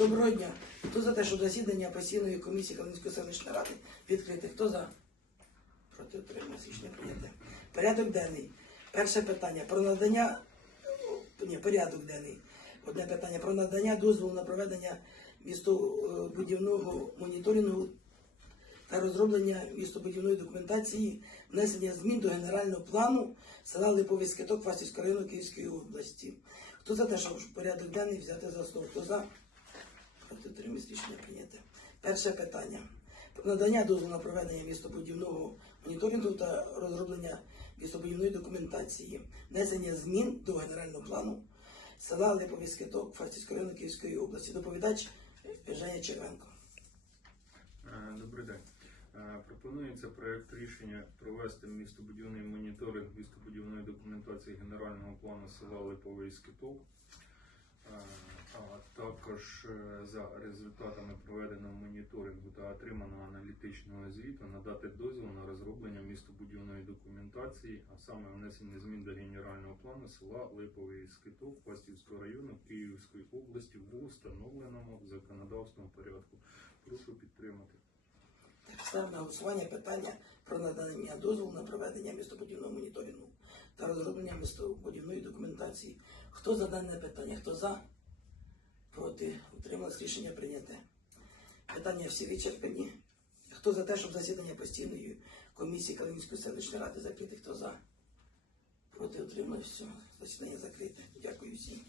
Доброго дня. Хто за те, щоб засідання постійної комісії Калинської селищної ради відкрити? Хто за? Проти утримався, рішення прийняте. Порядок денний. Перше питання про надання. Ні, порядок денний. Одне питання про надання дозволу на проведення містобудівного моніторингу та розроблення містобудівної документації, внесення змін до генерального плану села Липовий Скиток Фастівського району Київської області. Хто за те, щоб порядок денний взяти за основу? Хто за? Рішення прийняте. Перше питання. Надання дозволу на проведення містобудівного моніторингу та розроблення містобудівної документації, внесення змін до генерального плану села Липовий Скиток Фастівського району Київської області. Доповідач Женя Червенко. Е, Добрий день. Е, Пропонується проект рішення провести містобудівний моніторинг містобудівної документації генерального плану села Липовий Скитов. Також е, за результатами проведеного моніторингу та отриманого аналітичного звіту надати дозвіл на розроблення містобудівної документації, а саме внесення змін до генерального плану села Липовий Скитов Пастівського району Київської області в установленому законодавством порядку. Прошу підтримати. Ставимо на голосування питання про надання дозволу на проведення містобудівного моніторингу та розроблення містобудівної документації. Хто за дане питання? Хто за? Проти? Утрималось рішення прийняте. Питання всі вичерпані. Хто за те, щоб засідання постійної комісії Калинської селищної ради закрити? Хто за? Проти утрималось все. Засідання закрите. Дякую всім.